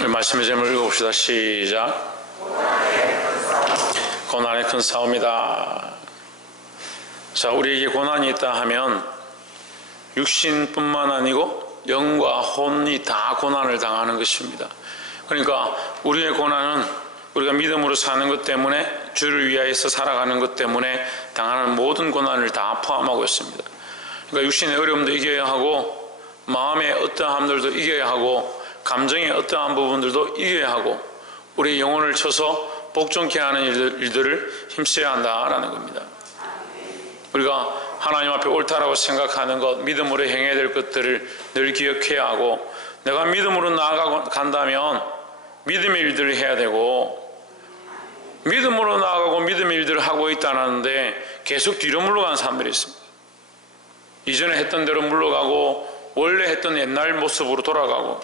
우리 말씀의 제목을 읽어봅시다. 시작. 고난의 큰 싸움이다. 자, 우리에게 고난이 있다 하면 육신뿐만 아니고 영과 혼이 다 고난을 당하는 것입니다. 그러니까 우리의 고난은 우리가 믿음으로 사는 것 때문에, 주를 위하여서 살아가는 것 때문에 당하는 모든 고난을 다 포함하고 있습니다. 그러니까 육신의 어려움도 이겨야 하고, 마음의 어떠함들도 이겨야 하고, 감정의 어떠한 부분들도 이겨야 하고, 우리의 영혼을 쳐서 복종케 하는 일들을 힘써야 한다라는 겁니다. 우리가 하나님 앞에 옳다라고 생각하는 것, 믿음으로 행해야 될 것들을 늘 기억해야 하고, 내가 믿음으로 나아간다면 믿음의 일들을 해야 되고, 믿음으로 나아가고 믿음의 일들을 하고 있다는데 계속 뒤로 물러가는 사람들이 있습니다. 이전에 했던 대로 물러가고 원래 했던 옛날 모습으로 돌아가고,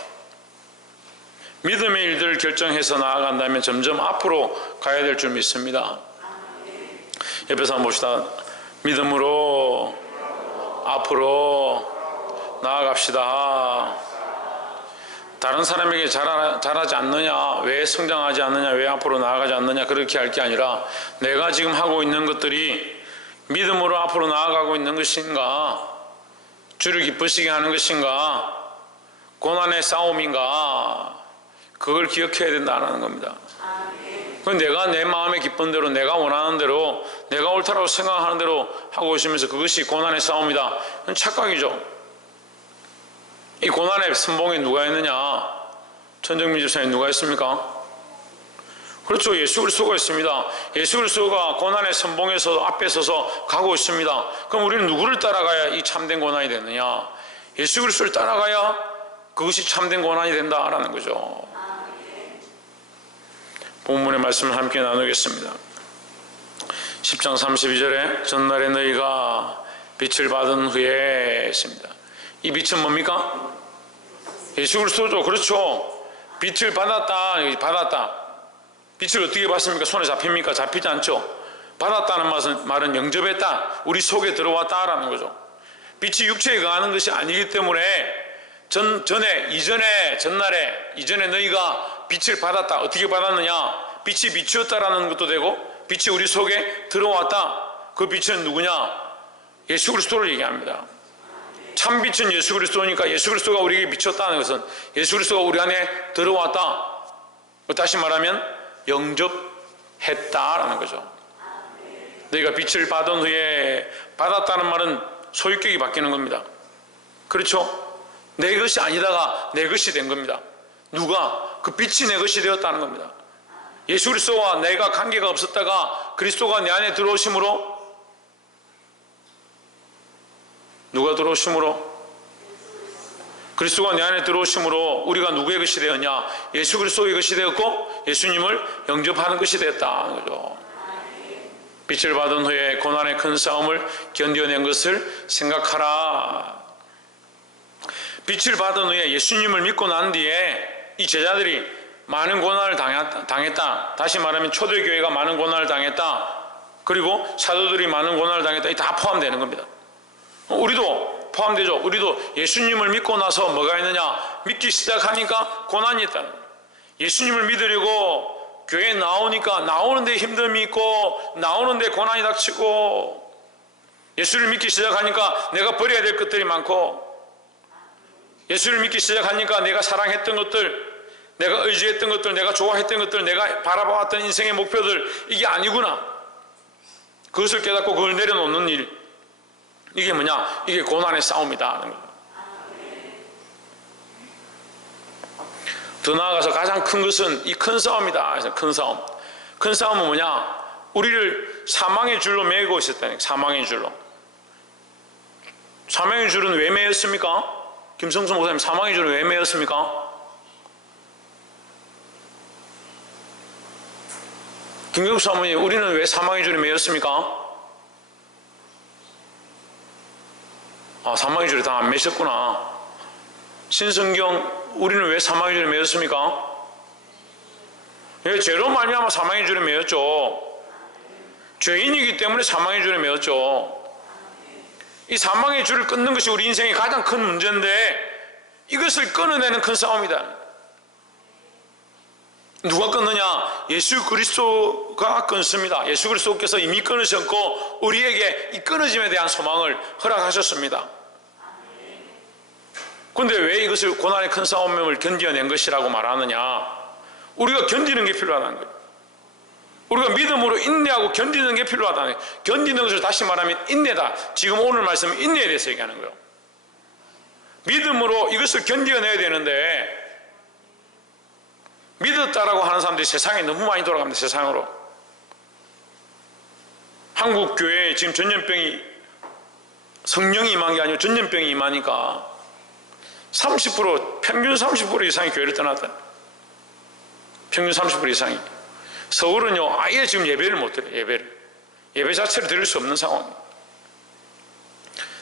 믿음의 일들을 결정해서 나아간다면 점점 앞으로 가야 될 줄 믿습니다. 옆에서 한번 봅시다. 믿음으로 앞으로 나아갑시다. 다른 사람에게 잘하지 않느냐, 왜 성장하지 않느냐, 왜 앞으로 나아가지 않느냐, 그렇게 할 게 아니라 내가 지금 하고 있는 것들이 믿음으로 앞으로 나아가고 있는 것인가, 주를 기쁘시게 하는 것인가, 고난의 싸움인가, 그걸 기억해야 된다는 겁니다. 내가 내 마음에 기쁜 대로, 내가 원하는 대로, 내가 옳다라고 생각하는 대로 하고 있으면서 그것이 고난의 싸움이다, 그건 착각이죠. 이 고난의 선봉에 누가 있느냐? 천정민 집사님 누가 있습니까? 그렇죠. 예수 그리스도가 있습니다. 예수 그리스도가 고난의 선봉에서 앞에 서서 가고 있습니다. 그럼 우리는 누구를 따라가야 이 참된 고난이 되느냐? 예수 그리스도를 따라가야 그것이 참된 고난이 된다라는 거죠. 본문의 말씀을 함께 나누겠습니다. 10장 32절에 전날에 너희가 빛을 받은 후에 했습니다. 이 빛은 뭡니까? 예수 그리스도죠. 그렇죠. 빛을 받았다. 빛을 어떻게 받습니까? 손에 잡힙니까? 잡히지 않죠. 받았다는 말은 영접했다, 우리 속에 들어왔다라는 거죠. 빛이 육체에 거하는 것이 아니기 때문에 이전에 너희가 빛을 받았다. 어떻게 받았느냐? 빛이 비추었다라는 것도 되고, 빛이 우리 속에 들어왔다. 그 빛은 누구냐? 예수 그리스도를 얘기합니다. 참 빛은 예수 그리스도니까 예수 그리스도가 우리에게 비쳤다는 것은 예수 그리스도가 우리 안에 들어왔다. 다시 말하면 영접했다라는 거죠. 너희가 빛을 받은 후에, 받았다는 말은 소유격이 바뀌는 겁니다. 그렇죠? 내 것이 아니다가 내 것이 된 겁니다. 누가? 그 빛이 내 것이 되었다는 겁니다. 예수 그리스도와 내가 관계가 없었다가 그리스도가 내 안에 들어오심으로, 누가 들어오심으로? 그리스도가 내 안에 들어오심으로 우리가 누구의 것이 되었냐? 예수 그리스도의 것이 되었고 예수님을 영접하는 것이 되었다는 거죠. 빛을 받은 후에 고난의 큰 싸움을 견뎌낸 것을 생각하라. 빛을 받은 후에 예수님을 믿고 난 뒤에 이 제자들이 많은 고난을 당했다. 다시 말하면 초대교회가 많은 고난을 당했다. 그리고 사도들이 많은 고난을 당했다. 이 다 포함되는 겁니다. 우리도 포함되죠. 우리도 예수님을 믿고 나서 뭐가 있느냐? 믿기 시작하니까 고난이 있다는 거예요. 예수님을 믿으려고 교회에 나오니까 나오는데 힘듦이 있고, 나오는데 고난이 닥치고, 예수를 믿기 시작하니까 내가 버려야 될 것들이 많고, 예수를 믿기 시작하니까 내가 사랑했던 것들, 내가 의지했던 것들, 내가 좋아했던 것들, 내가 바라봐왔던 인생의 목표들, 이게 아니구나. 그것을 깨닫고 그걸 내려놓는 일, 이게 뭐냐? 이게 고난의 싸움이다 하는 거예요. 더 나아가서 가장 큰 것은 이 큰 싸움이다. 그래서 큰 싸움. 큰 싸움은 뭐냐? 우리를 사망의 줄로 매고 있었다니까. 사망의 줄로. 사망의 줄은 왜 매였습니까? 김성수 목사님, 사망의 줄은 왜 매였습니까? 김경수 사모님, 우리는 왜 사망의 줄에 매였습니까? 사망의 줄에 다 안 매셨구나. 신성경, 우리는 왜 사망의 줄에 매였습니까? 죄로 말미암아 사망의 줄에 매였죠. 죄인이기 때문에 사망의 줄에 매였죠. 이 사망의 줄을 끊는 것이 우리 인생의 가장 큰 문제인데, 이것을 끊어내는 큰 싸움이다. 누가 끊느냐? 예수 그리스도가 끊습니다. 예수 그리스도께서 이미 끊으셨고 우리에게 이 끊어짐에 대한 소망을 허락하셨습니다. 그런데 왜 이것을 고난의 큰 싸움을 견뎌낸 것이라고 말하느냐? 우리가 견디는 게 필요하다는 거예요. 우리가 믿음으로 인내하고 견디는 게 필요하다는 거예요. 견디는 것을 다시 말하면 인내다. 지금 오늘 말씀은 인내에 대해서 얘기하는 거예요. 믿음으로 이것을 견뎌내야 되는데 믿었다라고 하는 사람들이 세상에 너무 많이 돌아갑니다. 세상으로. 한국 교회에 지금 전염병이 성령이 임한 게 아니고 전염병이 임하니까 30% 평균 30% 이상이 교회를 떠났다. 평균 30% 이상이. 서울은요 아예 지금 예배를 못 드려요. 예배 자체를 드릴 수 없는 상황이에요.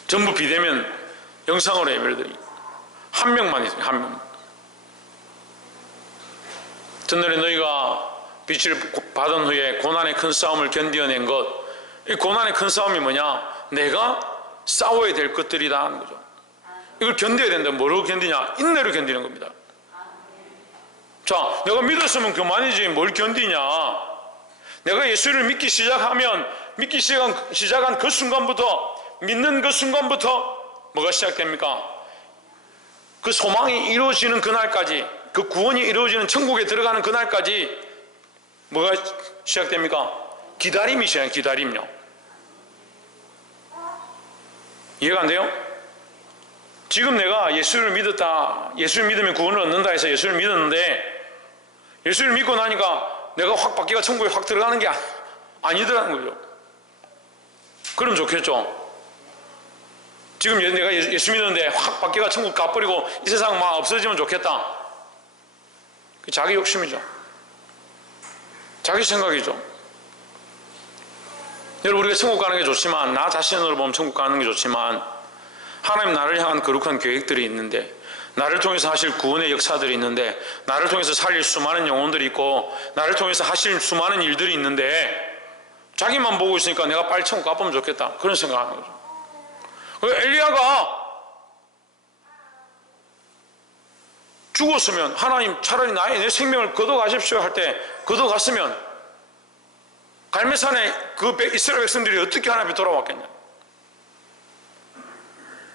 전부 비대면 영상으로 예배를 드리고 한 명만 있어요. 한 명. 전날에 너희가 빛을 받은 후에 고난의 큰 싸움을 견뎌낸 것, 이 고난의 큰 싸움이 뭐냐? 내가 싸워야 될 것들이다 하는 거죠. 이걸 견뎌야 된다. 뭐로 견디냐? 인내로 견디는 겁니다. 자, 내가 믿었으면 그만이지 뭘 견디냐? 내가 예수를 믿기 시작하면 믿기 시작한 그 순간부터, 믿는 그 순간부터 뭐가 시작됩니까? 그 소망이 이루어지는 그날까지, 그 구원이 이루어지는 천국에 들어가는 그날까지 뭐가 시작됩니까? 기다림이 시작해요. 기다림요. 이해가 안 돼요? 지금 내가 예수를 믿었다, 예수를 믿으면 구원을 얻는다 해서 예수를 믿었는데 예수를 믿고 나니까 내가 확 바뀌가 천국에 확 들어가는 게 아니더라는 거죠. 그럼 좋겠죠. 지금 내가 예수 믿었는데 확 바뀌가 천국 가버리고 이 세상 막 없어지면 좋겠다. 자기 욕심이죠. 자기 생각이죠. 여러분, 우리가 천국 가는 게 좋지만, 나 자신으로 보면 천국 가는 게 좋지만, 하나님 나를 향한 거룩한 계획들이 있는데, 나를 통해서 하실 구원의 역사들이 있는데, 나를 통해서 살릴 수많은 영혼들이 있고, 나를 통해서 하실 수많은 일들이 있는데, 자기만 보고 있으니까 내가 빨리 천국 가보면 좋겠다, 그런 생각을 하는 거죠. 엘리야가 죽었으면 하나님 차라리 내 생명을 걷어가십시오 할 때 걷어갔으면 갈멜산에 그 이스라엘 백성들이 어떻게 하나님 앞에 돌아왔겠냐.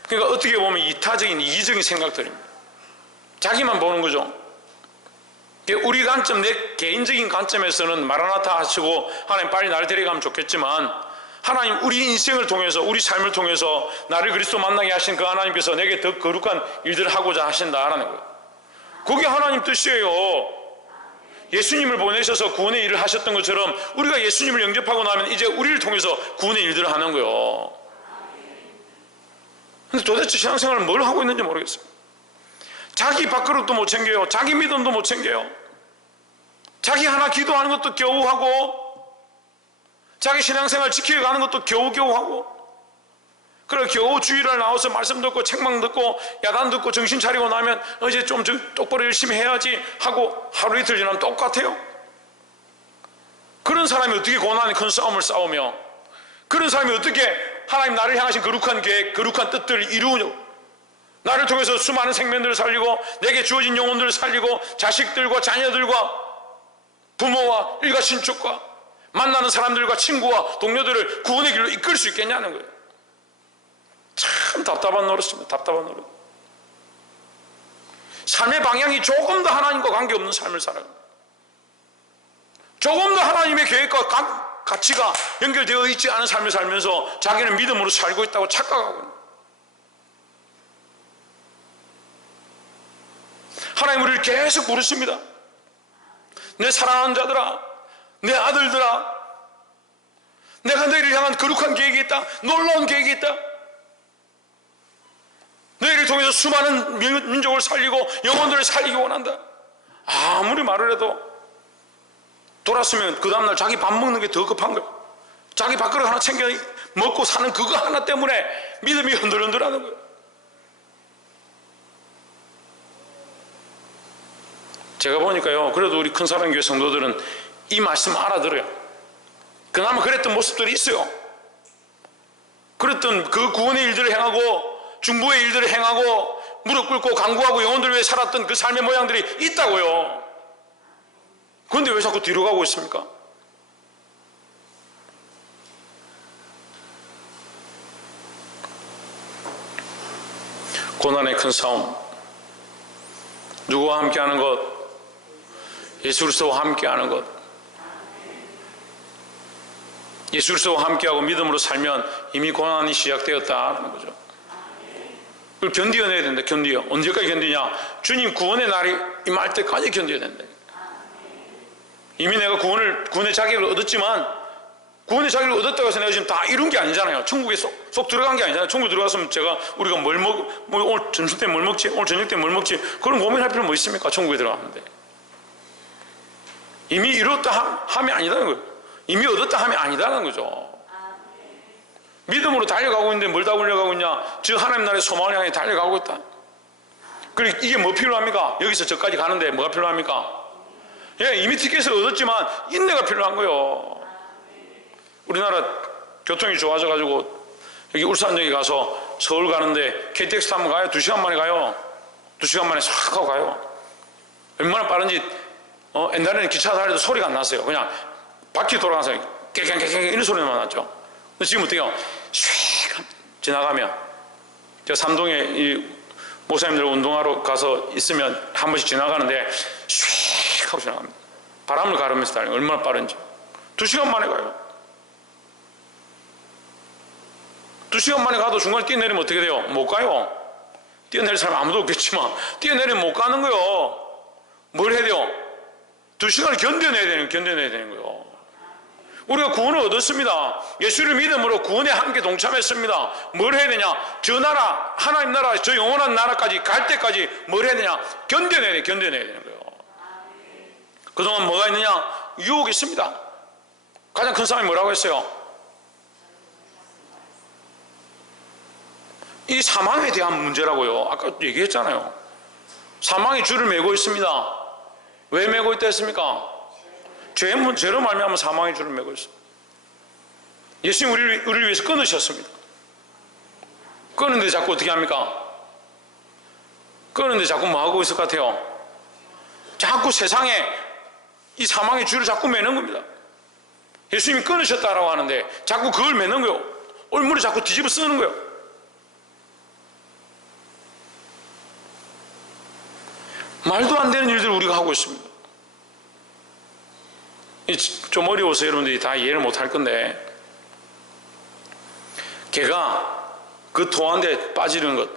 그러니까 어떻게 보면 이타적인 이기적인 생각들입니다. 자기만 보는 거죠. 우리 관점, 내 개인적인 관점에서는 마라나타 하시고 하나님 빨리 나를 데려가면 좋겠지만, 하나님 우리 인생을 통해서, 우리 삶을 통해서 나를 그리스도 만나게 하신 그 하나님께서 내게 더 거룩한 일들을 하고자 하신다라는 거예요. 그게 하나님 뜻이에요. 예수님을 보내셔서 구원의 일을 하셨던 것처럼 우리가 예수님을 영접하고 나면 이제 우리를 통해서 구원의 일들을 하는 거예요. 근데 도대체 신앙생활을 뭘 하고 있는지 모르겠어요. 자기 밥그릇도 못 챙겨요. 자기 믿음도 못 챙겨요. 자기 하나 기도하는 것도 겨우 하고, 자기 신앙생활 지켜가는 것도 겨우겨우 하고, 그래 겨우 주일날 나와서 말씀 듣고 책망 듣고 야단 듣고 정신 차리고 나면 이제 좀 똑바로 열심히 해야지 하고 하루 이틀 지나면 똑같아요. 그런 사람이 어떻게 고난의 큰 싸움을 싸우며, 그런 사람이 어떻게 하나님 나를 향하신 거룩한 계획, 거룩한 뜻들을 이루느냐. 나를 통해서 수많은 생명들을 살리고 내게 주어진 영혼들을 살리고 자식들과 자녀들과 부모와 일가 친척과 만나는 사람들과 친구와 동료들을 구원의 길로 이끌 수 있겠냐는 거예요. 참 답답한 노릇입니다. 답답한 노릇. 삶의 방향이 조금 더 하나님과 관계없는 삶을 살아요. 조금 더 하나님의 계획과 가치가 연결되어 있지 않은 삶을 살면서 자기는 믿음으로 살고 있다고 착각하고 있는 거예요. 하나님 우리를 계속 부르십니다. 내 사랑하는 자들아, 내 아들들아, 내가 너희를 향한 거룩한 계획이 있다. 놀라운 계획이 있다. 너희를 통해서 수많은 민족을 살리고 영혼들을 살리기 원한다. 아무리 말을 해도 돌았으면 그 다음날 자기 밥 먹는 게 더 급한 거예요. 자기 밥그릇 하나 챙겨 먹고 사는 그거 하나 때문에 믿음이 흔들흔들하는 거예요. 제가 보니까요, 그래도 우리 큰사랑교회 성도들은 이 말씀 알아들어요. 그나마 그랬던 모습들이 있어요. 그랬던 그 구원의 일들을 행하고 중보의 일들을 행하고 무릎 꿇고 간구하고 영혼들 위해 살았던 그 삶의 모양들이 있다고요. 그런데 왜 자꾸 뒤로 가고 있습니까? 고난의 큰 싸움, 누구와 함께하는 것? 예수 그리스도와 함께하는 것. 예수 그리스도와 함께하고 믿음으로 살면 이미 고난이 시작되었다는 거죠. 그걸 견디어내야 된다. 견디어. 언제까지 견디냐? 주님 구원의 날이 임할 때까지 견뎌야 된다. 이미 내가 구원의 자격을 얻었지만, 구원의 자격을 얻었다고 해서 내가 지금 다 이룬 게 아니잖아요. 천국에 쏙 들어간 게 아니잖아요. 천국에 들어갔으면 우리가 오늘 점심 때 뭘 먹지? 오늘 저녁 때 뭘 먹지? 그런 고민할 필요 뭐 있습니까? 천국에 들어갔는데. 이미 이뤘다 함이 아니다는 거예요. 이미 얻었다 함이 아니다는 거죠. 믿음으로 달려가고 있는데 뭘 다 달려가고 있냐? 저 하나님 나라의 소망을 향해 달려가고 있다. 그리고 이게 뭐 필요합니까? 여기서 저까지 가는데 뭐가 필요합니까? 예, 이미 티켓을 얻었지만 인내가 필요한 거예요. 우리나라 교통이 좋아져가지고 여기 울산역에 가서 서울 가는데 KTX 타면 가요? 2시간 만에 가요. 2시간 만에 싹 하고 가요. 얼마나 빠른지 옛날에는 기차 타려도 소리가 안 났어요. 그냥 바퀴 돌아가서 깨갱깨갱 이런 소리만 났죠. 근데 지금 어때요? 슉 지나가면, 제가 삼동에 이 목사님들 운동하러 가서 있으면 한 번씩 지나가는데 슉 하고 지나갑니다. 바람을 가르면서 달려요. 얼마나 빠른지. 2시간 만에 가요. 2시간 만에 가도 중간에 뛰어내리면 어떻게 돼요? 못 가요. 뛰어내릴 사람 아무도 없겠지만 뛰어내리면 못 가는 거예요. 뭘 해야 돼요? 2시간을 견뎌내야 되는 거예요. 우리가 구원을 얻었습니다. 예수를 믿음으로 구원에 함께 동참했습니다. 뭘 해야 되냐? 저 나라, 하나님 나라, 저 영원한 나라까지 갈 때까지 뭘 해야 되냐? 견뎌내야 되는 거예요. 그동안 뭐가 있느냐? 유혹이 있습니다. 가장 큰 싸움이 뭐라고 했어요? 이 사망에 대한 문제라고요. 아까 얘기했잖아요. 사망이 줄을 매고 있습니다. 왜 매고 있다 했습니까? 죄로 말미암아 사망의 줄을 매고 있습니다. 예수님 우리를 위해서 끊으셨습니다. 끊는데 자꾸 어떻게 합니까? 끊는데 자꾸 뭐 하고 있을 것 같아요? 자꾸 세상에 이 사망의 줄을 자꾸 매는 겁니다. 예수님이 끊으셨다라고 하는데 자꾸 그걸 매는 거예요. 얼물을 자꾸 뒤집어 쓰는 거예요. 말도 안 되는 일들을 우리가 하고 있습니다. 좀 어려워서 여러분들이 다 이해를 못할 건데, 개가 그 토한데 빠지는 것,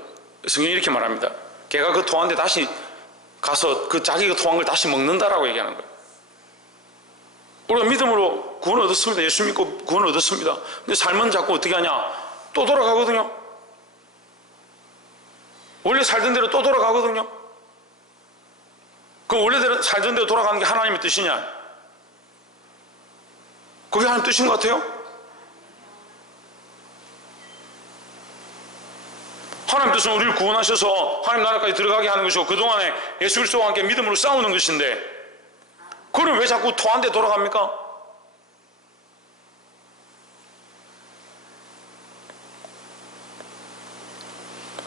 성경이 이렇게 말합니다. 개가 그 토한데 다시 가서 그 자기가 토한 걸 다시 먹는다라고 얘기하는 거예요. 우리가 믿음으로 구원을 얻었습니다. 예수 믿고 구원을 얻었습니다. 근데 삶은 자꾸 어떻게 하냐? 또 돌아가거든요. 원래 살던 대로 또 돌아가거든요. 그 원래 살던 대로 돌아가는 게 하나님의 뜻이냐? 그게 하나님 뜻인 것 같아요? 하나님 뜻은 우리를 구원하셔서 하나님 나라까지 들어가게 하는 것이고, 그동안에 예수 그리스도와 함께 믿음으로 싸우는 것인데, 그걸 왜 자꾸 토한 데 돌아갑니까?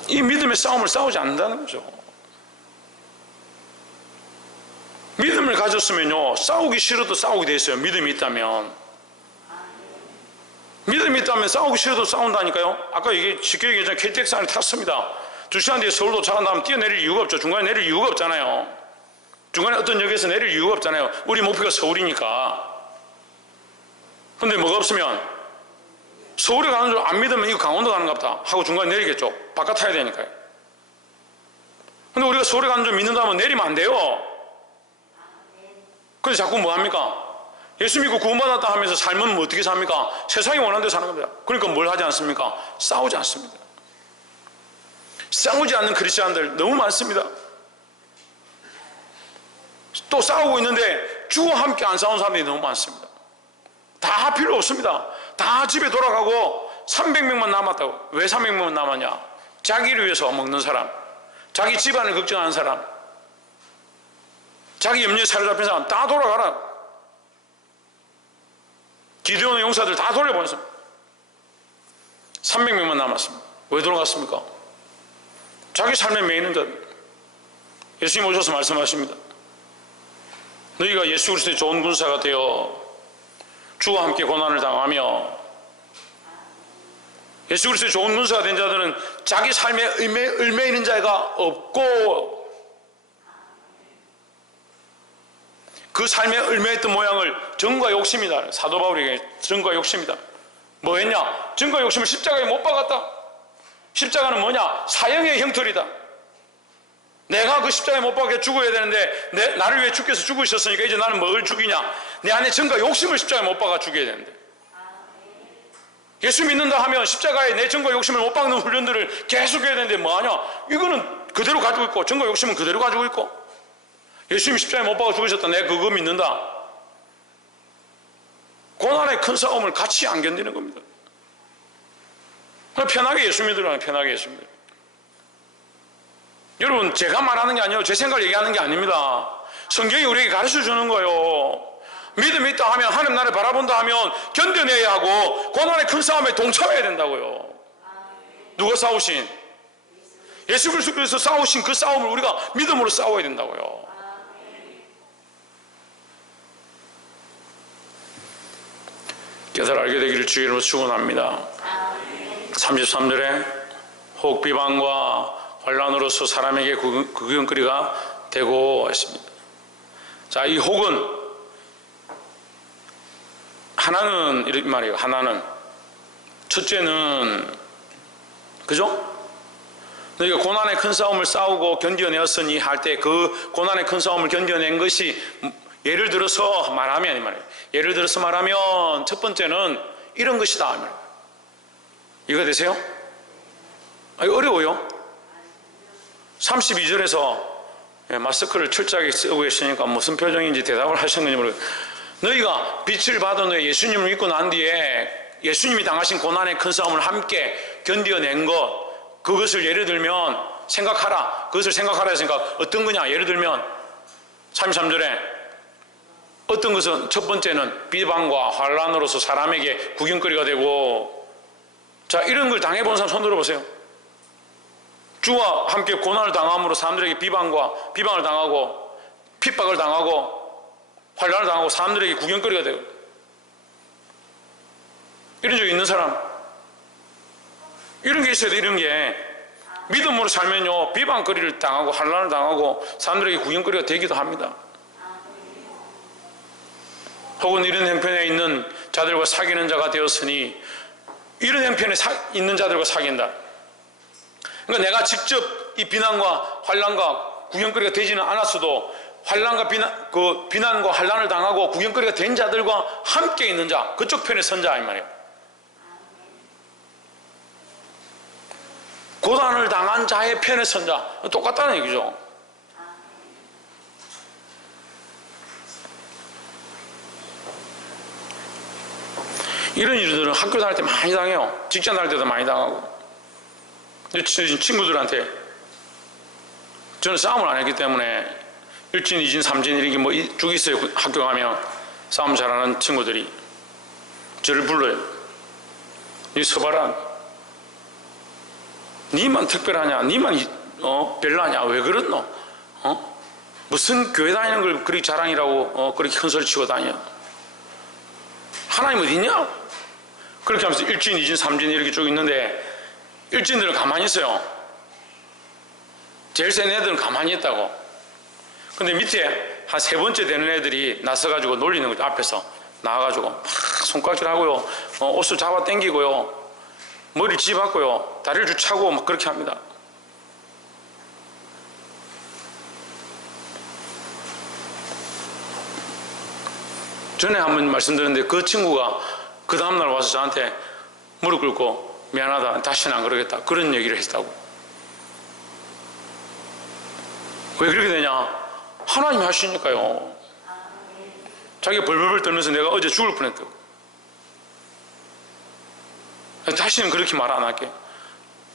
이 믿음의 싸움을 싸우지 않는다는 거죠. 믿음을 가졌으면요, 싸우기 싫어도 싸우게 돼 있어요. 믿음이 있다면. 믿음이 있다면 싸우기 싫어도 싸운다니까요. 아까 쉽게 얘기했잖아요. KTX 안에 탔습니다. 2시간 뒤에 서울 도착한다면 뛰어내릴 이유가 없죠. 중간에 내릴 이유가 없잖아요. 중간에 어떤 역에서 내릴 이유가 없잖아요. 우리 목표가 서울이니까. 근데 뭐가 없으면 서울에 가는 줄 안 믿으면 이거 강원도 가는가 보다 하고 중간에 내리겠죠. 바깥 타야 되니까요. 근데 우리가 서울에 가는 줄 믿는다면 내리면 안 돼요. 그래서 자꾸 뭐 합니까? 예수 믿고 구원받았다 하면서 삶은 뭐 어떻게 삽니까? 세상이 원하는 대로 사는 겁니다. 그러니까 뭘 하지 않습니까? 싸우지 않습니다. 싸우지 않는 크리스찬들 너무 많습니다. 또 싸우고 있는데 주와 함께 안 싸우는 사람들이 너무 많습니다. 다 필요 없습니다. 다 집에 돌아가고 300명만 남았다고. 왜 300명만 남았냐? 자기를 위해서 먹는 사람, 자기 집안을 걱정하는 사람, 자기 염려에 사로잡힌 사람 다 돌아가라. 기드온의 용사들 다 돌려보냈습니다. 300명만 남았습니다. 왜 돌아갔습니까? 자기 삶에 매이는 자. 예수님 오셔서 말씀하십니다. 너희가 예수 그리스도의 좋은 군사가 되어 주와 함께 고난을 당하며, 예수 그리스도의 좋은 군사가 된 자들은 자기 삶에 얽매 있는 자가 없고 그 삶에 얽매있던 모양을 정과 욕심이다. 사도 바울에게 정과 욕심이다. 뭐 했냐? 정과 욕심을 십자가에 못 박았다. 십자가는 뭐냐? 사형의 형틀이다. 내가 그 십자가에 못 박게 죽어야 되는데 나를 위해 주께서 죽으셨으니까 이제 나는 뭘 죽이냐? 내 안에 정과 욕심을 십자가에 못 박아 죽여야 되는데, 예수 믿는다 하면 십자가에 내 정과 욕심을 못 박는 훈련들을 계속 해야 되는데 뭐하냐? 이거는 그대로 가지고 있고 정과 욕심은 그대로 가지고 있고, 예수님이 십자가에 못 박아 죽으셨다, 내가 그거 믿는다. 고난의 큰 싸움을 같이 안 견디는 겁니다. 편하게 예수 믿으라면 편하게 예수 믿으라. 여러분, 제가 말하는 게 아니에요. 제 생각을 얘기하는 게 아닙니다. 성경이 우리에게 가르쳐 주는 거예요. 믿음이 있다 하면, 하나님 나라를 바라본다 하면 견뎌내야 하고 고난의 큰 싸움에 동참해야 된다고요. 누가 싸우신? 예수 그리스도께서 싸우신 그 싸움을 우리가 믿음으로 싸워야 된다고요. 깨달아 알게 되기를 주의 이름으로 축원합니다. 33절에 혹 비방과 환난으로서 사람에게 구경거리가 되고 했습니다. 자, 이 혹은 하나는 이렇게 말이에요. 하나는 첫째는 그죠? 너희가 고난의 큰 싸움을 싸우고 견뎌내었으니 할 때 그 고난의 큰 싸움을 견뎌낸 것이, 예를 들어서 말하면 이 말이에요. 예를 들어서 말하면 첫 번째는 이런 것이다 이 말이에요. 이거 되세요? 어려워요. 32절에서 마스크를 철저하게 쓰고 계시니까 무슨 표정인지 대답을 하셨는지 모르겠어요. 너희가 빛을 받은 후에 예수님을 믿고 난 뒤에 예수님이 당하신 고난의 큰 싸움을 함께 견뎌낸 것, 그것을 예를 들면 생각하라. 그것을 생각하라 했으니까 어떤 거냐? 예를 들면 33절에 어떤 것은, 첫 번째는 비방과 환난으로서 사람에게 구경거리가 되고, 자, 이런 걸 당해본 사람 손 들어보세요. 주와 함께 고난을 당함으로 사람들에게 비방을 당하고 핍박을 당하고 환난을 당하고 사람들에게 구경거리가 되고, 이런 적 있는 사람? 이런 게 있어야 돼. 이런 게 믿음으로 살면요, 비방거리를 당하고 환난을 당하고 사람들에게 구경거리가 되기도 합니다. 혹은 이런 형편에 있는 자들과 사귀는 자가 되었으니, 이런 형편에 있는 자들과 사귄다. 그러니까 내가 직접 이 비난과 환난과 구경거리가 되지는 않았어도 환난과 비난과 환난을 당하고 구경거리가 된 자들과 함께 있는 자, 그쪽 편에 선 자 이 말이에요. 고난을 당한 자의 편에 선 자, 똑같다는 얘기죠. 이런 일들은 학교 다닐 때 많이 당해요. 직장 다닐 때도 많이 당하고. 친구들한테, 저는 싸움을 안 했기 때문에 1진, 2진, 3진 이렇게 뭐 쭉 있어요. 학교 가면 싸움 잘하는 친구들이 저를 불러요. 이 서봐라, 니만 특별하냐? 니만 별나냐? 왜 그렇노? 무슨 교회 다니는 걸 그렇게 자랑이라고 그렇게 큰 소리 치고 다녀? 하나님 어디 있냐? 그렇게 하면서 1진, 2진, 3진 이렇게 쭉 있는데, 1진들은 가만히 있어요. 제일 센 애들은 가만히 있다고. 근데 밑에 한 세 번째 되는 애들이 나서가지고 놀리는 거죠. 앞에서 나와가지고 막 손가락질하고요, 옷을 잡아 당기고요, 머리를 집어박고요, 다리를 쭉 차고 막 그렇게 합니다. 전에 한번 말씀드렸는데, 그 친구가 그 다음날 와서 저한테 무릎 꿇고 미안하다, 다시는 안 그러겠다, 그런 얘기를 했다고. 왜 그렇게 되냐? 하나님이 하시니까요. 자기가 벌벌벌 떨면서 내가 어제 죽을 뻔했다고. 다시는 그렇게 말 안 할게.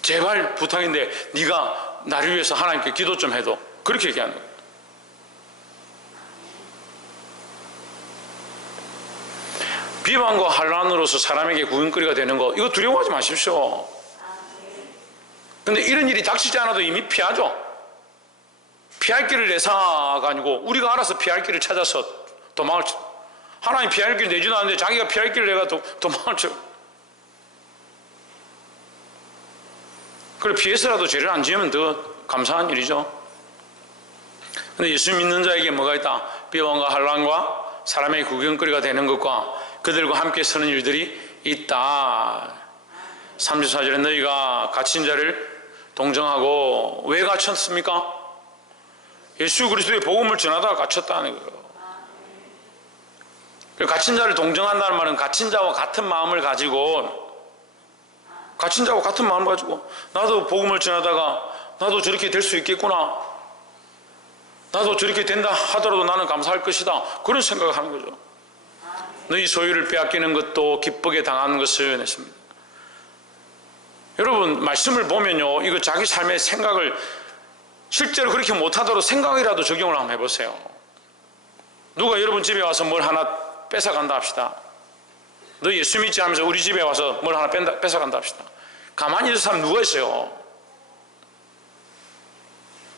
제발 부탁인데 네가 나를 위해서 하나님께 기도 좀 해도, 그렇게 얘기하는 거예요. 비방과 환난으로서 사람에게 구경거리가 되는 거, 이거 두려워하지 마십시오. 근데 이런 일이 닥치지 않아도 이미 피하죠. 피할 길을 내사가지고 우리가 알아서 피할 길을 찾아서 도망을 쳐. 하나님 피할 길 내지도 않는데 자기가 피할 길을 내가 도망을 쳐. 그래 피해서라도 죄를 안 지으면 더 감사한 일이죠. 근데 예수 믿는 자에게 뭐가 있다? 비방과 환난과 사람의 구경거리가 되는 것과 그들과 함께 서는 일들이 있다. 34절에 너희가 갇힌 자를 동정하고 왜 갇혔습니까? 예수 그리스도의 복음을 전하다가 갇혔다는 거예요. 갇힌 자를 동정한다는 말은 갇힌 자와 같은 마음을 가지고 나도 복음을 전하다가 나도 저렇게 될 수 있겠구나, 나도 저렇게 된다 하더라도 나는 감사할 것이다, 그런 생각을 하는 거죠. 너희 소유를 빼앗기는 것도 기쁘게 당하는 것을 냈습니다. 여러분 말씀을 보면요, 이거 자기 삶의 생각을 실제로 그렇게 못하도록 생각이라도 적용을 한번 해보세요. 누가 여러분 집에 와서 뭘 하나 뺏어간다 합시다. 너 예수 믿지 하면서 우리 집에 와서 뭘 하나 뺏어간다 합시다. 가만히 있을 사람 누가 있어요?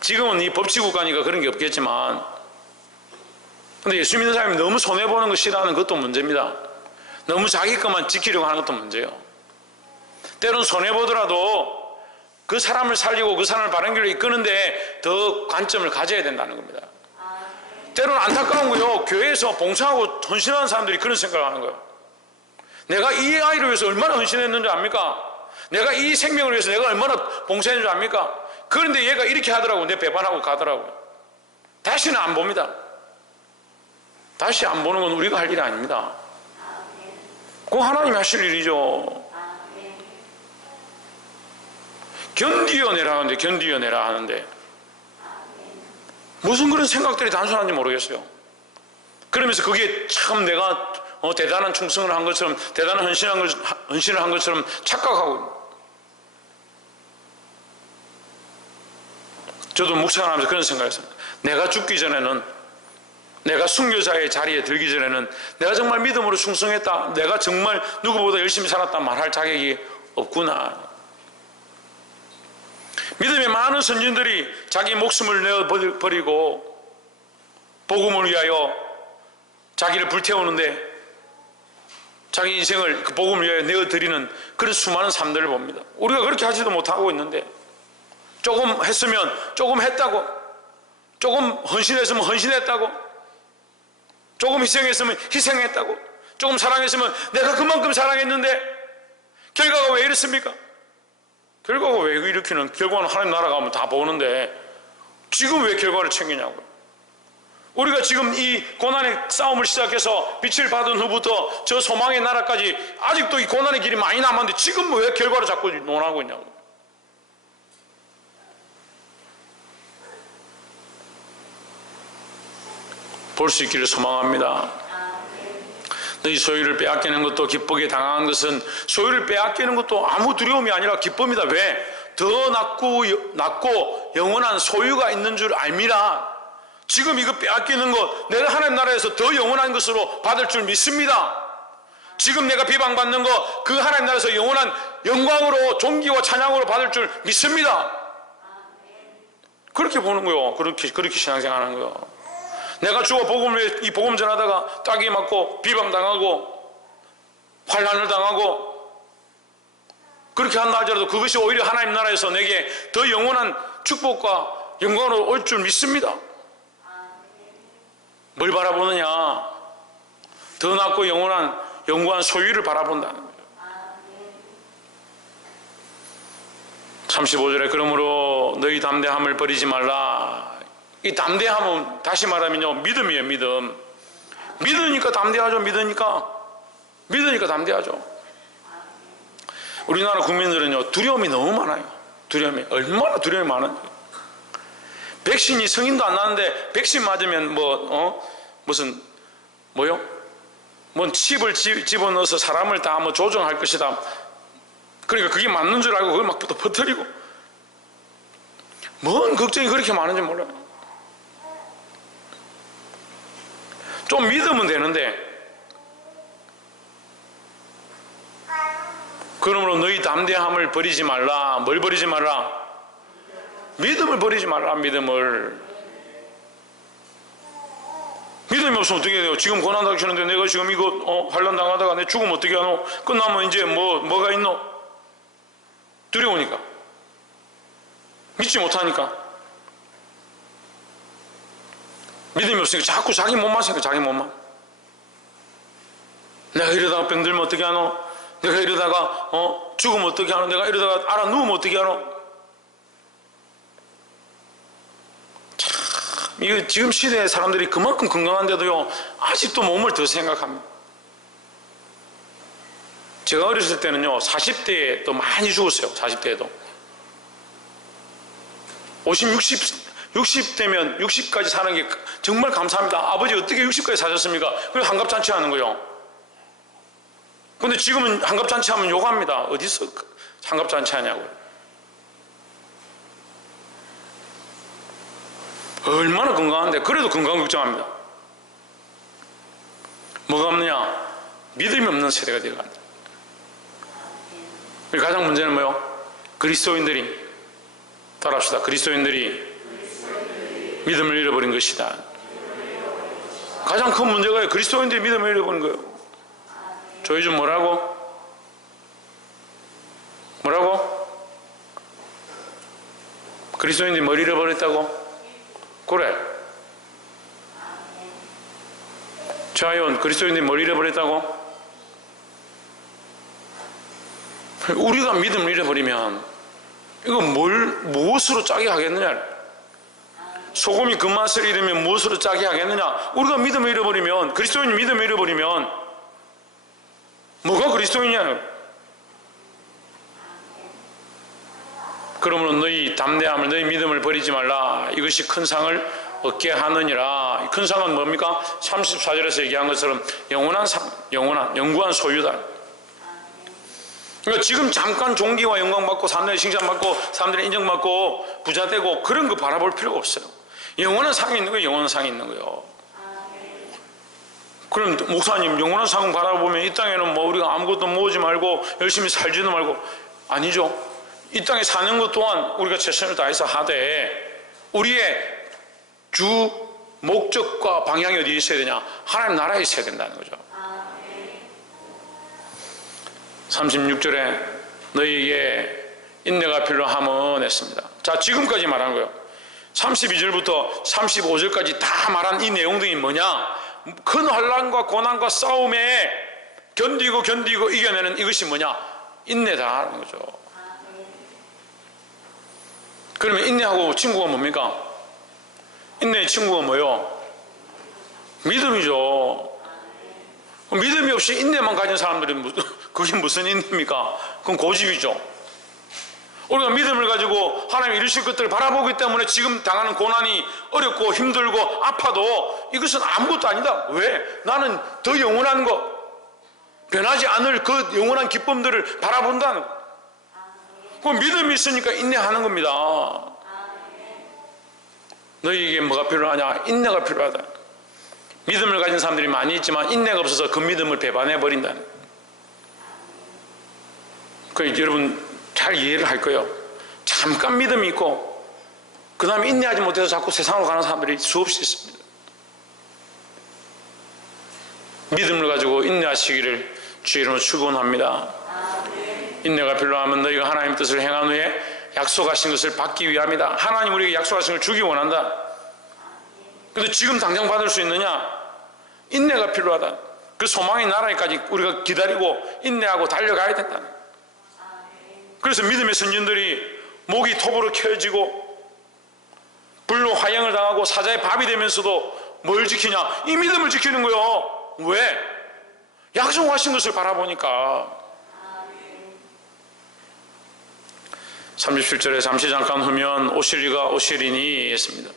지금은 이 법치국가니까 그런 게 없겠지만, 근데 예수 믿는 사람이 너무 손해보는 거 싫어하는 것도 문제입니다. 너무 자기 것만 지키려고 하는 것도 문제예요. 때로는 손해보더라도 그 사람을 살리고 그 사람을 바른 길로 이끄는데 더 관점을 가져야 된다는 겁니다. 때로는 안타까운 거요, 교회에서 봉사하고 헌신하는 사람들이 그런 생각을 하는 거예요. 내가 이 아이를 위해서 얼마나 헌신했는지 압니까? 내가 이 생명을 위해서 내가 얼마나 봉사했는지 압니까? 그런데 얘가 이렇게 하더라고, 내 배반하고 가더라고요. 다시는 안 봅니다. 다시 안 보는 건 우리가 할 일이 아닙니다. 그거 하나님이 하실 일이죠. 견디어내라 하는데, 견디어내라 하는데 무슨 그런 생각들이 단순한지 모르겠어요. 그러면서 그게 참 내가 대단한 충성을 한 것처럼, 대단한 헌신을 한 것처럼 착각하고. 저도 묵상을 하면서 그런 생각을 했습니다. 내가 죽기 전에는, 내가 순교자의 자리에 들기 전에는 내가 정말 믿음으로 충성했다, 내가 정말 누구보다 열심히 살았다 말할 자격이 없구나. 믿음의 많은 선진들이 자기 목숨을 내어버리고 복음을 위하여 자기를 불태우는데 자기 인생을 그 복음을 위하여 내어드리는 그런 수많은 삶들을 봅니다. 우리가 그렇게 하지도 못하고 있는데, 조금 했으면 조금 했다고, 조금 헌신했으면 헌신했다고, 조금 희생했으면 희생했다고, 조금 사랑했으면 내가 그만큼 사랑했는데 결과가 왜 이렇습니까? 결과가 왜 이렇게는, 결과는 하나님 나라 가면 다 보는데 지금 왜 결과를 챙기냐고요. 우리가 지금 이 고난의 싸움을 시작해서 빛을 받은 후부터 저 소망의 나라까지 아직도 이 고난의 길이 많이 남았는데 지금 왜 결과를 자꾸 논하고 있냐고. 볼 수 있기를 소망합니다. 너희 소유를 빼앗기는 것도 기쁘게 당하는 것은, 소유를 빼앗기는 것도 아무 두려움이 아니라 기쁨이다. 왜? 더 낫고 영원한 소유가 있는 줄 알미라. 지금 이거 빼앗기는 것, 내가 하나님 나라에서 더 영원한 것으로 받을 줄 믿습니다. 지금 내가 비방받는 것, 그 하나님 나라에서 영원한 영광으로, 존귀와 찬양으로 받을 줄 믿습니다. 그렇게 보는 거요. 그렇게 신앙생활하는 거요. 내가 죽어 이 복음 전하다가 따귀 맞고 비방당하고 환난을 당하고 그렇게 한다 하더라도 그것이 오히려 하나님 나라에서 내게 더 영원한 축복과 영광으로 올 줄 믿습니다. 뭘 바라보느냐? 더 낫고 영원한 소유를 바라본다는 거예요. 35절에 그러므로 너희 담대함을 버리지 말라. 이 담대함은 다시 말하면요, 믿음이에요. 믿으니까 담대하죠. 믿으니까 담대하죠. 우리나라 국민들은요, 두려움이 너무 많아요. 얼마나 두려움이 많은지. 백신이 성인도 안 나는데 백신 맞으면 뭔 칩을 집어넣어서 사람을 다 조종할 것이다. 그러니까 그게 맞는 줄 알고 그걸 막 퍼뜨리고, 뭔 걱정이 그렇게 많은지 몰라요. 좀 믿으면 되는데, 그러므로 너희 담대함을 버리지 말라. 뭘 버리지 말라? 믿음을 버리지 말라. 믿음을. 믿음이 없으면 어떻게 해야 돼요? 지금 고난 당치는데 내가 지금 이거 환난 당하다가 내 죽으면 어떻게 하노? 끝나면 이제 뭐가 있노? 두려우니까, 믿지 못하니까. 믿음이 없으니까 자꾸 자기 몸만 생각해. 자기 몸만. 내가 이러다가 병들면 어떻게 하노? 내가 이러다가 죽으면 어떻게 하노? 내가 이러다가 알아 누우면 어떻게 하노? 이거 지금 시대의 사람들이 그만큼 건강한데도요 아직도 몸을 더 생각합니다. 제가 어렸을 때는요 40대에 또 많이 죽었어요. 40대에도 50, 60대면 60까지 사는 게 정말 감사합니다. 아버지 어떻게 60까지 사셨습니까? 그래서 환갑잔치 하는 거요. 근데 지금은 환갑잔치 하면 욕합니다. 어디서 환갑잔치 하냐고. 얼마나 건강한데. 그래도 건강 걱정합니다. 뭐가 없느냐? 믿음이 없는 세대가 되어간다. 가장 문제는 뭐요? 그리스도인들이, 따라합시다. 그리스도인들이 믿음을 잃어버린 것이다. 가장 큰 문제가 그리스도인들이 믿음을 잃어버린 거예요. 조희준 뭐라고? 그리스도인들이 뭘 잃어버렸다고? 그래. 자연 그리스도인들이 뭘 잃어버렸다고? 우리가 믿음을 잃어버리면 이거 무엇으로 짜게 하겠느냐? 소금이 그 맛을 잃으면 무엇으로 짜게 하겠느냐? 우리가 믿음을 잃어버리면, 그리스도인이 믿음을 잃어버리면 뭐가 그리스도인이냐? 그러므로 너희 담대함을, 너희 믿음을 버리지 말라. 이것이 큰 상을 얻게 하느니라. 큰 상은 뭡니까? 34절에서 얘기한 것처럼 영원한 상, 영구한 소유다. 그러니까 지금 잠깐 존귀와 영광 받고 사람들이 칭찬받고 사람들이 인정받고 부자 되고 그런 거 바라볼 필요가 없어요. 영원한 상이 있는 거예요. 영원한 상이 있는 거예요. 그럼 목사님 영원한 상 바라보면 이 땅에는 뭐 우리가 아무것도 모으지 말고 열심히 살지도 말고, 아니죠. 이 땅에 사는 것 또한 우리가 최선을 다해서 하되 우리의 주 목적과 방향이 어디에 있어야 되냐? 하나님 나라에 있어야 된다는 거죠. 36절에 너희에게 인내가 필요함은 했습니다. 자, 지금까지 말한 거예요. 32절부터 35절까지 다 말한 이 내용들이 뭐냐? 큰 환난과 고난과 싸움에 견디고 이겨내는 이것이 뭐냐? 인내다라는 거죠. 그러면 인내하고 친구가 뭡니까? 인내의 친구가 뭐요? 믿음이죠. 믿음이 없이 인내만 가진 사람들은 그게 무슨 인내입니까? 그건 고집이죠. 우리가 믿음을 가지고 하나님이 이루실 것들을 바라보기 때문에 지금 당하는 고난이 어렵고 힘들고 아파도 이것은 아무것도 아니다. 왜? 나는 더 영원한 것, 변하지 않을 그 영원한 기쁨들을 바라본다는 것. 그 믿음이 있으니까 인내하는 겁니다. 너희에게 뭐가 필요하냐? 인내가 필요하다. 믿음을 가진 사람들이 많이 있지만 인내가 없어서 그 믿음을 배반해 버린다는. 그러니까 여러분 잘 이해를 할 거예요. 잠깐 믿음이 있고 그 다음에 인내하지 못해서 자꾸 세상으로 가는 사람들이 수없이 있습니다. 믿음을 가지고 인내하시기를 주의 이름으로 축원합니다. 인내가 필요하면 너희가 하나님의 뜻을 행한 후에 약속하신 것을 받기 위함이다. 하나님 우리에게 약속하신 걸 주기 원한다. 그런데 지금 당장 받을 수 있느냐? 인내가 필요하다. 그 소망의 나라에까지 우리가 기다리고 인내하고 달려가야 된다. 그래서 믿음의 선진들이 목이 톱으로 켜지고 불로 화형을 당하고 사자의 밥이 되면서도 뭘 지키냐? 이 믿음을 지키는 거요. 왜? 약속하신 것을 바라보니까. 37절에 잠시 잠깐 후면 오시리가 오시리니 했습니다.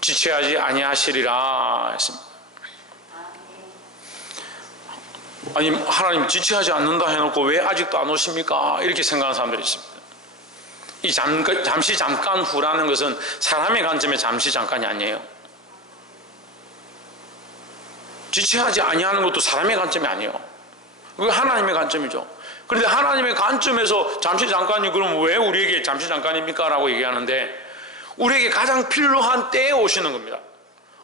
지체하지 아니하시리라 했습니다. 아니 하나님 지체하지 않는다 해놓고 왜 아직도 안 오십니까? 이렇게 생각하는 사람들이 있습니다. 이 잠시 잠깐 후라는 것은 사람의 관점에 잠시 잠깐이 아니에요. 지체하지 아니하는 것도 사람의 관점이 아니에요. 그게 하나님의 관점이죠. 그런데 하나님의 관점에서 잠시 잠깐이 그럼 왜 우리에게 잠시 잠깐입니까? 라고 얘기하는데 우리에게 가장 필요한 때에 오시는 겁니다.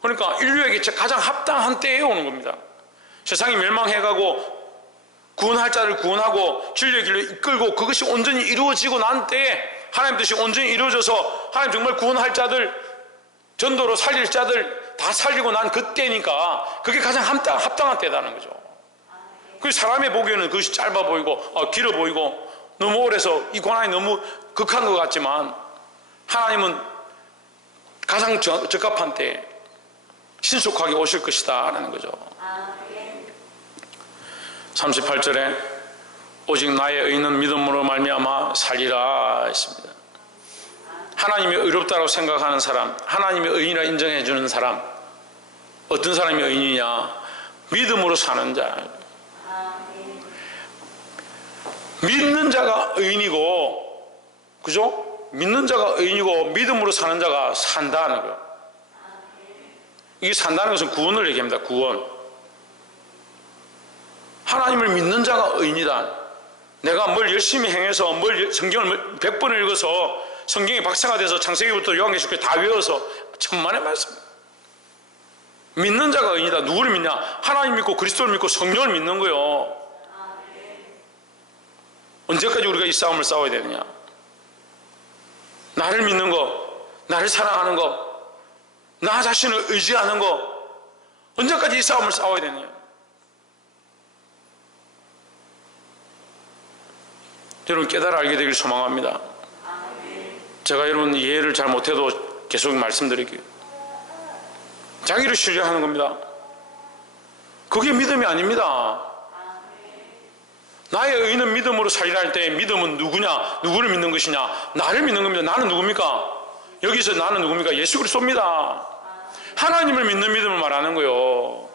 그러니까 인류에게 가장 합당한 때에 오는 겁니다. 세상이 멸망해가고 구원할 자를 구원하고 진리의 길로 이끌고 그것이 온전히 이루어지고 난 때에 하나님 뜻이 온전히 이루어져서 하나님 정말 구원할 자들, 전도로 살릴 자들 다 살리고 난 그때니까 그게 가장 합당한 때다는 거죠. 그 사람의 보기에는 그것이 짧아 보이고 길어 보이고 너무 오래서 이 고난이 너무 극한 것 같지만 하나님은 가장 적합한 때에 신속하게 오실 것이다 라는 거죠. 38절에 오직 나의 의는 믿음으로 말미암아 살리라 했습니다. 하나님이 의롭다고 생각하는 사람, 하나님이 의인이라 인정해 주는 사람, 어떤 사람이 의인이냐? 믿음으로 사는 자. 믿는 자가 의인이고, 그죠? 믿는 자가 의인이고 믿음으로 사는 자가 산다는 거예요. 이게 산다는 것은 구원을 얘기합니다. 구원. 하나님을 믿는 자가 의인이다. 내가 뭘 열심히 행해서 성경을 100번을 읽어서 성경이 박사가 돼서 창세기부터 요한계시록까지 다 외워서 천만의 말씀입니다. 믿는 자가 의인이다. 누구를 믿냐? 하나님 믿고 그리스도를 믿고 성령을 믿는 거예요. 언제까지 우리가 이 싸움을 싸워야 되느냐? 나를 믿는 거, 나를 사랑하는 거, 나 자신을 의지하는 거, 언제까지 이 싸움을 싸워야 되느냐? 여러분 깨달아 알게 되길 소망합니다. 제가 여러분 이해를 잘 못해도 계속 말씀드릴게요. 자기를 신뢰하는 겁니다. 그게 믿음이 아닙니다. 나의 의는 믿음으로 살리라 할 때 믿음은 누구냐? 누구를 믿는 것이냐? 나를 믿는 겁니다. 나는 누굽니까? 여기서 나는 누굽니까? 예수 그리스도입니다. 하나님을 믿는 믿음을 말하는 거예요.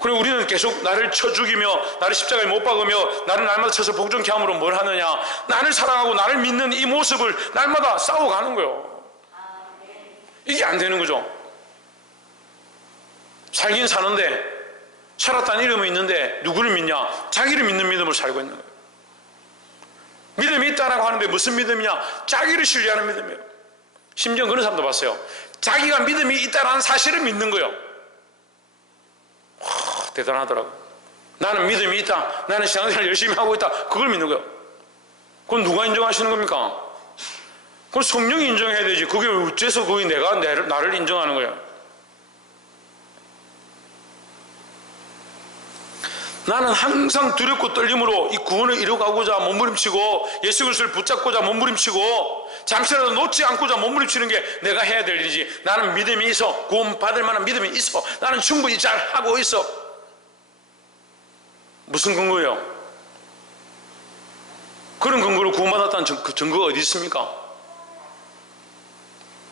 그리고 우리는 계속 나를 쳐 죽이며 나를 십자가에 못 박으며 나를 날마다 쳐서 복종케 함으로 뭘 하느냐? 나를 사랑하고 나를 믿는 이 모습을 날마다 싸워가는 거예요. 이게 안 되는 거죠. 살긴 사는데 살았다는 이름은 있는데 누구를 믿냐? 자기를 믿는 믿음을 살고 있는 거예요. 믿음이 있다라고 하는데 무슨 믿음이냐? 자기를 신뢰하는 믿음이에요. 심지어 그런 사람도 봤어요. 자기가 믿음이 있다라는 사실을 믿는 거예요. 와, 대단하더라고요. 나는 믿음이 있다. 나는 신앙생활 열심히 하고 있다. 그걸 믿는 거예요. 그건 누가 인정하시는 겁니까? 그건 성령이 인정해야 되지. 그게 어째서 그게 나를 인정하는 거예요? 나는 항상 두렵고 떨림으로 이 구원을 이루어가고자 몸부림치고 예수 그리스도를 붙잡고자 몸부림치고 잠시라도 놓지 않고자 몸부림치는 게 내가 해야 될 일이지. 나는 믿음이 있어. 구원받을 만한 믿음이 있어. 나는 충분히 잘하고 있어. 무슨 근거예요? 그런 근거로 구원받았다는 증거가 어디 있습니까?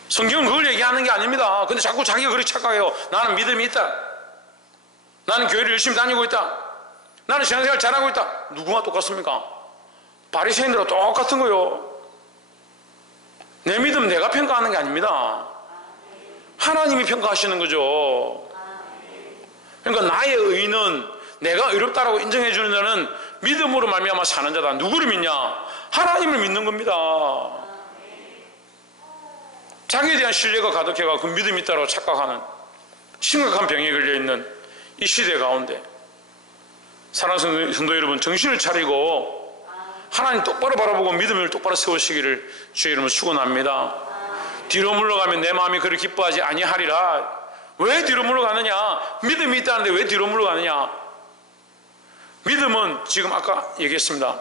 성경은 그걸 얘기하는 게 아닙니다. 근데 자꾸 자기가 그렇게 착각해요. 나는 믿음이 있다. 나는 교회를 열심히 다니고 있다. 나는 신앙생활 잘하고 있다. 누구가 똑같습니까? 바리새인들하고 똑같은 거예요. 내 믿음 내가 평가하는 게 아닙니다. 하나님이 평가하시는 거죠. 그러니까 나의 의는 내가 의롭다라고 인정해 주는 자는 믿음으로 말미암아 사는 자다. 누구를 믿냐? 하나님을 믿는 겁니다. 자기에 대한 신뢰가 가득해가 그 믿음이 있다고 착각하는 심각한 병에 걸려있는 이 시대 가운데 사랑하는 성도 여러분, 정신을 차리고 하나님 똑바로 바라보고 믿음을 똑바로 세우시기를 주의 이름으로 축원합니다. 뒤로 물러가면 내 마음이 그를 기뻐하지 아니하리라. 왜 뒤로 물러가느냐? 믿음이 있다는데 왜 뒤로 물러가느냐? 믿음은 지금 아까 얘기했습니다.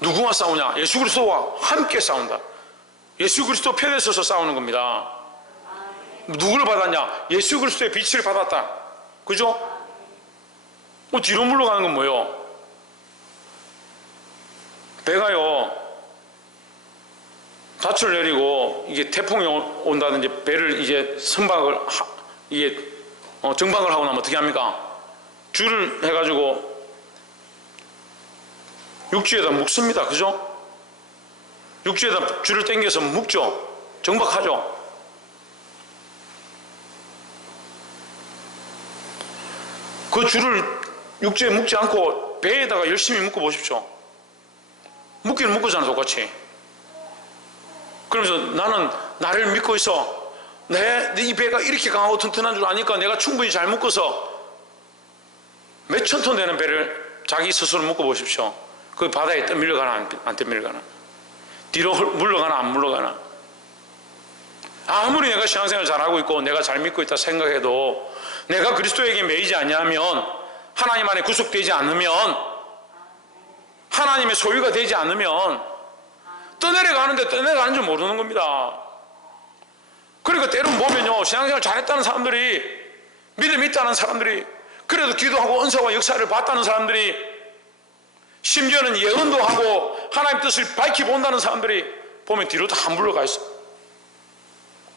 누구와 싸우냐? 예수 그리스도와 함께 싸운다. 예수 그리스도 편에 서서 싸우는 겁니다. 누구를 받았냐? 예수 그리스도의 빛을 받았다. 그죠? 뒤로 물러가는 건 뭐예요? 배가요 닻을 내리고 이게 태풍이 온다든지 배를 이제 정박을 하고 나면 어떻게 합니까? 줄을 해가지고 육지에다 묶습니다. 그죠? 육지에다 줄을 당겨서 묶죠. 정박하죠. 그 줄을 육지에 묶지 않고 배에다가 열심히 묶어 보십시오. 묶기는 묶었잖아, 똑같이. 그러면서 나는 나를 믿고 있어. 내 이 배가 이렇게 강하고 튼튼한 줄 아니까 내가 충분히 잘 묶어서 몇천 톤 되는 배를 자기 스스로 묶어보십시오. 그 바다에 떠밀려가나 안 떠밀려가나, 뒤로 물러가나 안 물러가나. 아무리 내가 신앙생활 잘하고 있고 내가 잘 믿고 있다 생각해도 내가 그리스도에게 매이지 않냐면, 하나님 안에 구속되지 않으면, 하나님의 소유가 되지 않으면 떠내려가는데 떠내려가는 줄 모르는 겁니다. 그러니까 때론 보면요, 신앙생활 잘했다는 사람들이, 믿음이 있다는 사람들이, 그래도 기도하고 은사와 역사를 봤다는 사람들이, 심지어는 예언도 하고 하나님 뜻을 밝히 본다는 사람들이 보면 뒤로 다 물러가 있어.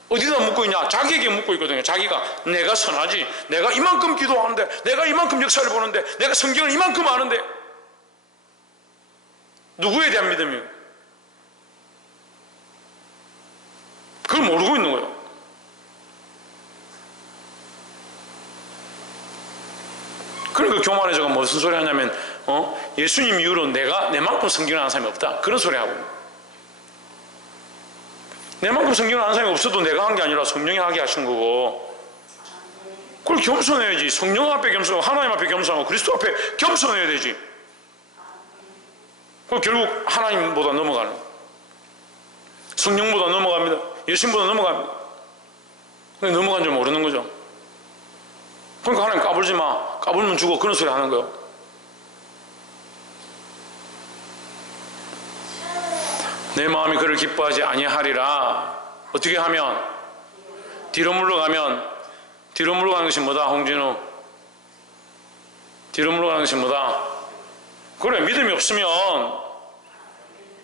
어디다 묻고 있냐? 자기에게 묻고 있거든요. 자기가 내가 선하지, 내가 이만큼 기도하는데, 내가 이만큼 역사를 보는데, 내가 성경을 이만큼 아는데. 누구에 대한 믿음이에요? 그걸 모르고 있는 거예요. 그러니까 교만에 저가 무슨 소리 하냐면, 예수님 이후로 내가 내만큼 성경을 아는 사람이 없다, 그런 소리 하고, 내만큼 성경을 아는 사람이 없어도 내가 한 게 아니라 성령이 하게 하신 거고, 그걸 겸손해야지. 성령 앞에 겸손하고 하나님 앞에 겸손하고 그리스도 앞에 겸손해야 되지. 그 결국 하나님보다 넘어가는, 성령보다 넘어갑니다. 예수님보다 넘어갑니다. 근데 넘어간 줄 모르는 거죠. 그러니까 하나님 까불지 마, 까불면 죽어, 그런 소리 하는 거예요. 내 마음이 그를 기뻐하지 아니하리라. 어떻게 하면? 뒤로 물러가면. 뒤로 물러가는 것이 뭐다, 홍진우? 뒤로 물러가는 것이 뭐다? 그래, 믿음이 없으면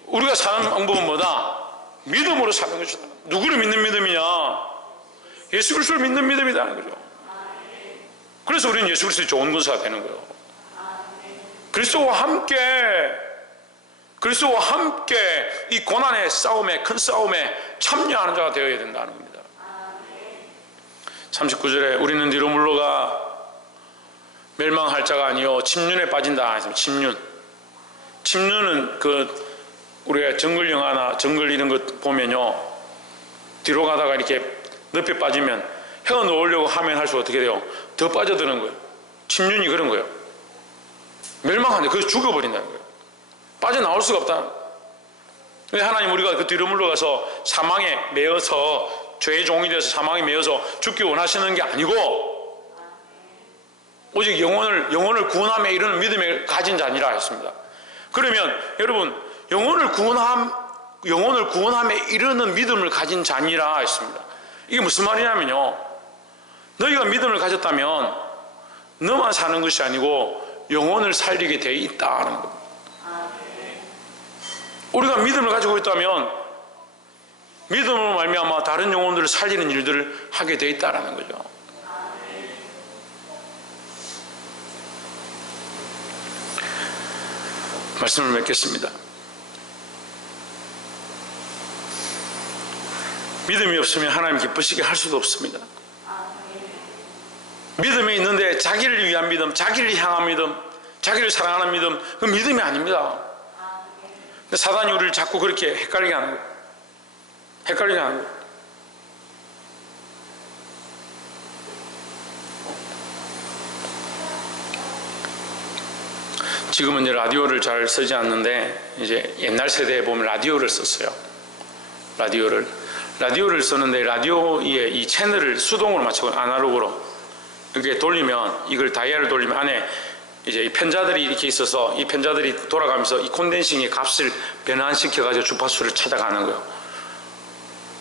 우리가 사는 방법은 뭐다? 믿음으로 사는 것이다. 누구를 믿는 믿음이냐? 예수 그리스도를 믿는 믿음이라는 거죠. 그래서 우리는 예수 그리스도의 좋은 군사가 되는 거예요. 그리스도와 함께 이 고난의 싸움에, 큰 싸움에 참여하는 자가 되어야 된다는 겁니다. 39절에 우리는 뒤로 물러가 멸망할 자가 아니요 침륜에 빠진다. 침륜은 우리가 정글 영화나 정글 이런 것 보면요, 뒤로 가다가 이렇게 늪에 빠지면 헤어 놓으려고 하면 할수록 어떻게 돼요? 더 빠져드는 거예요. 침륜이 그런 거예요. 멸망하는데 그래서 죽어버린다는 거예요. 빠져나올 수가 없다. 근데 하나님, 우리가 그 뒤로 물러가서 사망에 매여서, 죄의 종이 돼서 사망에 매여서 죽기 원하시는 게 아니고 오직 영혼을 구원함에 이르는 믿음을 가진 자니라 했습니다. 그러면 여러분, 영혼을 구원함에 이르는 믿음을 가진 자니라 했습니다. 이게 무슨 말이냐면요, 너희가 믿음을 가졌다면 너만 사는 것이 아니고 영혼을 살리게 돼 있다는 겁니다. 우리가 믿음을 가지고 있다면 믿음으로 말미암아 다른 영혼들을 살리는 일들을 하게 돼 있다는 거죠. 말씀을 맺겠습니다. 믿음이 없으면 하나님 기쁘시게 할 수도 없습니다. 믿음이 있는데 자기를 위한 믿음, 자기를 향한 믿음, 자기를 사랑하는 믿음, 그 믿음이 아닙니다. 근데 사단이 우리를 자꾸 그렇게 헷갈리게 하는 거예요. 헷갈리게 하는 거예요. 지금은 이제 라디오를 잘 쓰지 않는데, 이제 옛날 세대에 보면 라디오를 썼어요. 라디오를 썼는데, 라디오에 이 채널을 수동으로 맞추고 아날로그로 이렇게 돌리면, 이걸 다이얼을 돌리면 안에 이제 이 편자들이 이렇게 있어서 이 편자들이 돌아가면서 이 콘덴싱의 값을 변환시켜가지고 주파수를 찾아가는 거예요.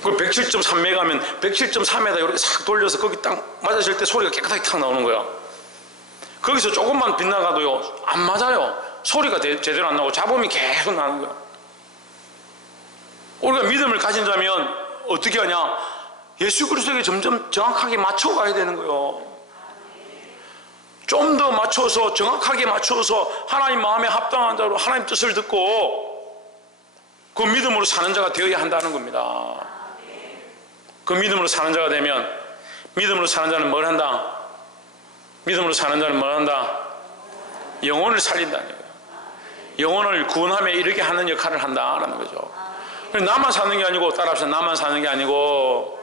그 107.3메가면 107.3에다 이렇게 싹 돌려서 거기 딱 맞았을 때 소리가 깨끗하게 탁 나오는 거예요. 거기서 조금만 빗나가도요, 안 맞아요. 소리가 제대로 안 나오고 잡음이 계속 나는 거예요. 우리가 믿음을 가진다면 어떻게 하냐? 예수 그리스도에게 점점 정확하게 맞춰가야 되는 거예요. 좀 더 맞춰서, 정확하게 맞춰서 하나님 마음에 합당한 자로 하나님 뜻을 듣고 그 믿음으로 사는 자가 되어야 한다는 겁니다. 그 믿음으로 사는 자가 되면, 믿음으로 사는 자는 뭘 한다? 믿음으로 사는 자는 뭘 한다? 영혼을 살린다는 거예요. 영혼을 구원함에 이르게 하는 역할을 한다는 거죠. 나만 사는 게 아니고, 따라합시다. 나만 사는 게 아니고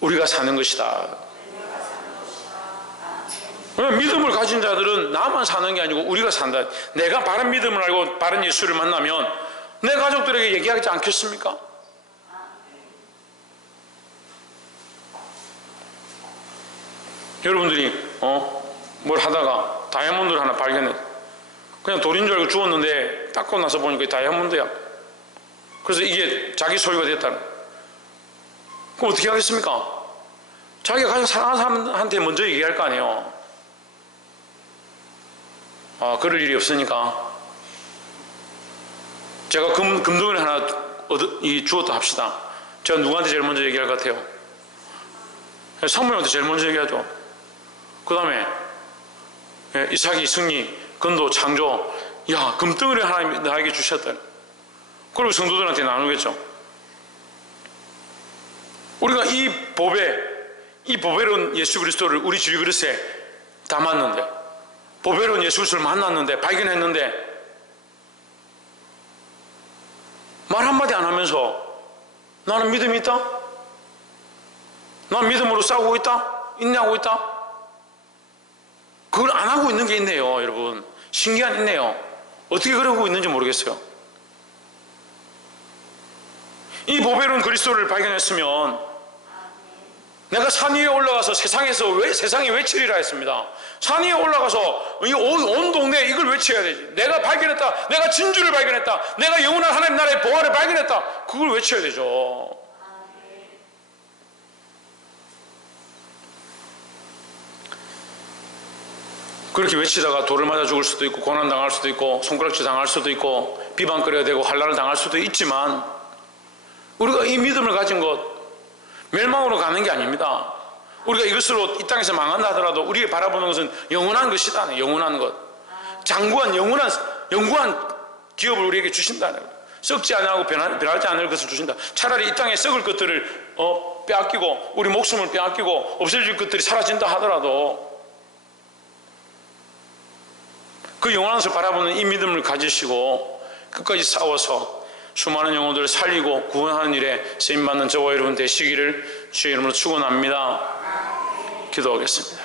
우리가 사는 것이다. 믿음을 가진 자들은 나만 사는 게 아니고 우리가 산다. 내가 바른 믿음을 알고 바른 예수를 만나면 내 가족들에게 얘기하지 않겠습니까? 여러분들이 뭘 하다가 다이아몬드를 하나 발견했어. 그냥 돌인 줄 알고 주웠는데 닦고 나서 보니까 다이아몬드야. 그래서 이게 자기 소유가 됐다는. 그럼 어떻게 하겠습니까? 자기가 가장 사랑하는 사람한테 먼저 얘기할 거 아니에요. 그럴 일이 없으니까 제가 금덩이를 하나 주었다 합시다. 제가 누구한테 제일 먼저 얘기할 것 같아요? 사모님한테 제일 먼저 얘기하죠. 그 다음에 이삭이, 승리, 건도, 창조, 야, 금덩이를 하나님 나에게 주셨다. 그리고 성도들한테 나누겠죠. 우리가 이 보배로운 예수 그리스도를 우리 주의 그릇에 담았는데, 보배로운 예수 그리스도를 만났는데, 발견했는데 말 한마디 안 하면서 나는 믿음이 있다? 난 믿음으로 싸우고 있다? 인내하고 있다? 그걸 안 하고 있는 게 있네요, 여러분. 신기한 있네요. 어떻게 그러고 있는지 모르겠어요. 이 보배로운 그리스도를 발견했으면 내가 산 위에 올라가서 세상에 외치리라 했습니다. 산 위에 올라가서 온 동네에 이걸 외쳐야 되지. 내가 발견했다. 내가 진주를 발견했다. 내가 영원한 하나님 나라의 보화를 발견했다. 그걸 외쳐야 되죠. 그렇게 외치다가 돌을 맞아 죽을 수도 있고 고난 당할 수도 있고 손가락질 당할 수도 있고 비방거려야 되고 환난을 당할 수도 있지만 우리가 이 믿음을 가진 것 멸망으로 가는 게 아닙니다. 우리가 이것으로 이 땅에서 망한다 하더라도 우리가 바라보는 것은 영원한 것이다. 영원한 것. 장구한 영구한 기업을 우리에게 주신다는 것. 썩지 않고 변하지 않을 것을 주신다. 차라리 이 땅에 썩을 것들을 빼앗기고 우리 목숨을 빼앗기고 없어질 것들이 사라진다 하더라도 그 영원한 것을 바라보는 이 믿음을 가지시고 끝까지 싸워서 수많은 영혼들을 살리고 구원하는 일에 쓰임받는 저와 여러분 되시기를 주의 이름으로 축원합니다. 기도하겠습니다.